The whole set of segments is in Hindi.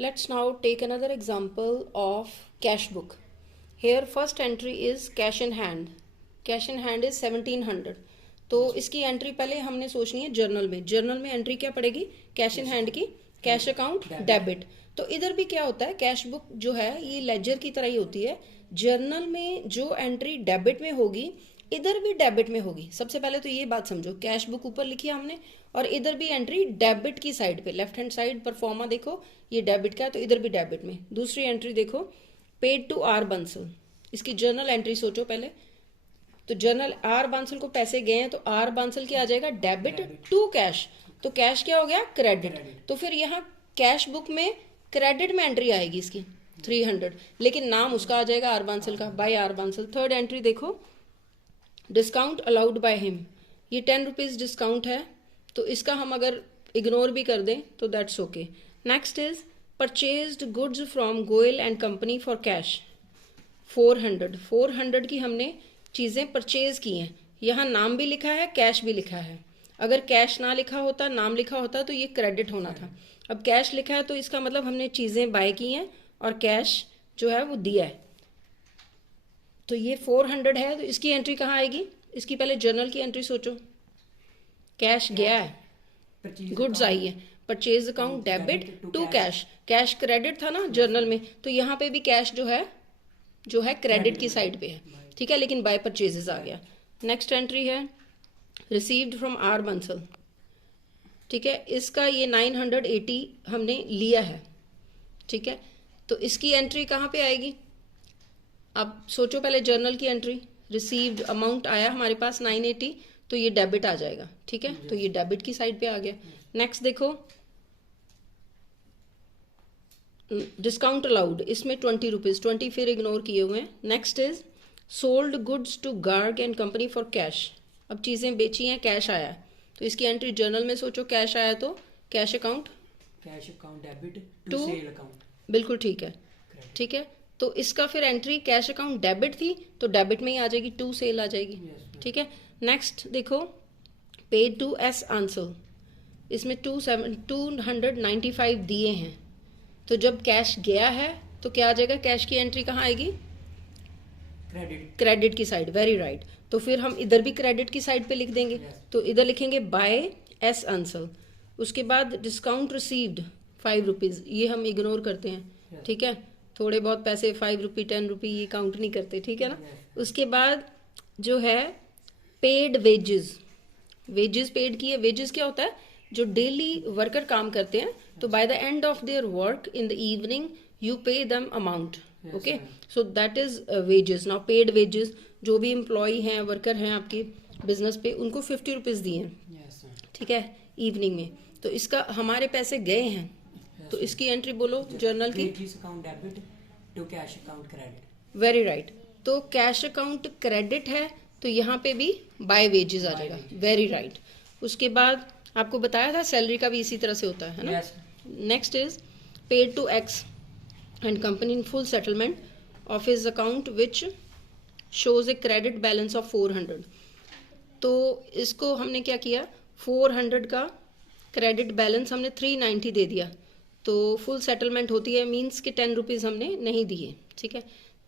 Let's now take another example of cash book. Here first entry is cash in hand. Cash in hand is 1700. तो इसकी एंट्री पहले हमने सोचनी है जर्नल में. जर्नल में एंट्री क्या पड़ेगी? कैश इन हैंड की, कैश अकाउंट डेबिट. तो इधर भी क्या होता है, कैश बुक जो है ये लेजर की तरह ही होती है. जर्नल में जो एंट्री डेबिट में होगी इधर भी डेबिट में होगी. सबसे पहले तो ये बात समझो, कैश बुक ऊपर लिखी है हमने और इधर भी एंट्री डेबिट की साइड पे, लेफ्ट हैंड साइड परफॉर्मा देखो ये डेबिट का है तो इधर भी डेबिट में. दूसरी एंट्री देखो, पेड टू आर बंसल. इसकी जर्नल एंट्री सोचो पहले. तो जर्नल आर बांसल को पैसे गए हैं तो आर बांसल क्या आ जाएगा? Debit to cash. तो कैश क्या हो गया? क्रेडिट. तो फिर यहाँ कैश बुक में क्रेडिट में एंट्री आएगी इसकी 300, लेकिन नाम उसका आ जाएगा आर बांसल का, by R Bansal. Third entry देखो, डिस्काउंट अलाउड बाय हिम. ये 10 रुपीज डिस्काउंट है तो इसका हम अगर इग्नोर भी कर दें तो that's okay. Next is purchased goods from Goyal and company for cash 400. 400 की हमने चीज़ें परचेज की हैं. यहाँ नाम भी लिखा है, कैश भी लिखा है. अगर कैश ना लिखा होता, नाम लिखा होता तो ये क्रेडिट होना था. अब कैश लिखा है तो इसका मतलब हमने चीज़ें बाय की हैं और कैश जो है वो दिया है. तो ये 400 है तो इसकी एंट्री कहाँ आएगी? इसकी पहले जर्नल की एंट्री सोचो. कैश गया है, गुड्स आई है, purchase account debit to cash. Cash credit था ना जर्नल में, तो यहाँ पे भी कैश जो है क्रेडिट की साइड पे है. ठीक है, लेकिन बाय परचेजेस आ गया. नेक्स्ट एंट्री है रिसीव्ड फ्रॉम आर बंसल. ठीक है, इसका ये 980 हमने लिया है. ठीक है, तो इसकी एंट्री कहाँ पे आएगी? अब सोचो पहले जर्नल की एंट्री. रिसीव्ड अमाउंट आया हमारे पास 980, तो ये डेबिट आ जाएगा. ठीक है, तो ये डेबिट की साइड पे आ गया. नेक्स्ट देखो, डिस्काउंट अलाउड, इसमें 20 रुपीज, 20 फिर इग्नोर किए हुए हैं. Next is sold goods to Garg and company for cash. अब चीज़ें बेची हैं, कैश आया, तो इसकी एंट्री जर्नल में सोचो. कैश आया तो cash account debit to sale account. बिल्कुल ठीक है. ठीक है, तो इसका फिर एंट्री कैश अकाउंट डेबिट थी तो डेबिट में ही आ जाएगी, टू सेल आ जाएगी. ठीक है, नेक्स्ट देखो, पेड टू एस आंसर. इसमें 295 दिए हैं, तो जब कैश गया है तो क्या आ जाएगा? कैश की एंट्री कहाँ आएगी? क्रेडिट की साइड. Very right. तो फिर हम इधर भी क्रेडिट की साइड पे लिख देंगे. तो इधर लिखेंगे बाय एस आंसर. उसके बाद डिस्काउंट रिसीव्ड 5 रुपीज, ये हम इग्नोर करते हैं. ठीक है, थोड़े बहुत पैसे 5 रुपी 10 रुपी ये काउंट नहीं करते. ठीक है ना. उसके बाद जो है पेड वेजेस. वेजेस पेड की है. वेजेस क्या होता है? जो डेली वर्कर काम करते हैं तो by the end of their work in the evening you pay them amount. Okay, so that is wages. Now paid wages, जो भी एम्प्लॉय हैं, वर्कर हैं आपकी बिजनेस पे, उनको 50 रुपीज दिए हैं. ठीक है, इवनिंग में. तो इसका हमारे पैसे गए हैं, तो इसकी एंट्री बोलो जर्नल की. Very right. तो कैश अकाउंट क्रेडिट है तो यहाँ पे भी बाय वेजेस आ जाएगा. Very right. उसके बाद आपको बताया था सैलरी का भी इसी तरह से होता है ना. Next is paid to X and company in full settlement of his account which shows a credit balance of 400. तो इसको हमने क्या किया, 400 का क्रेडिट बैलेंस हमने 390 दे दिया. तो फुल सेटलमेंट होती है, मीन्स के 10 रुपीज़ हमने नहीं दिए. ठीक है,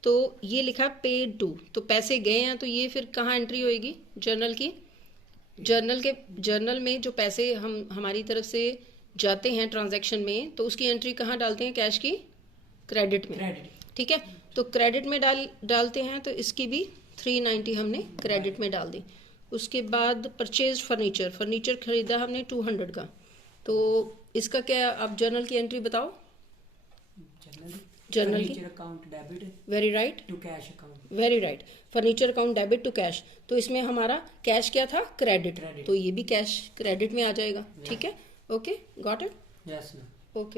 तो ये लिखा पेड टू, तो पैसे गए हैं तो ये फिर कहाँ एंट्री होएगी? जर्नल की. जर्नल में जो पैसे हमारी तरफ से जाते हैं ट्रांजैक्शन में, तो उसकी एंट्री कहाँ डालते हैं? कैश की क्रेडिट में. ठीक है, तो क्रेडिट में डालते हैं तो इसकी भी 390 हमने क्रेडिट में डाल दी. उसके बाद परचेज फर्नीचर खरीदा हमने 200 का, तो इसका क्या? आप जर्नल की एंट्री बताओ. जर्नल की account debit. Very right. To cash account. Very right. Furniture account debit to cash. तो इसमें हमारा कैश क्या था? क्रेडिट. तो ये भी कैश क्रेडिट में आ जाएगा. ठीक है, okay, got it. Yes. Okay.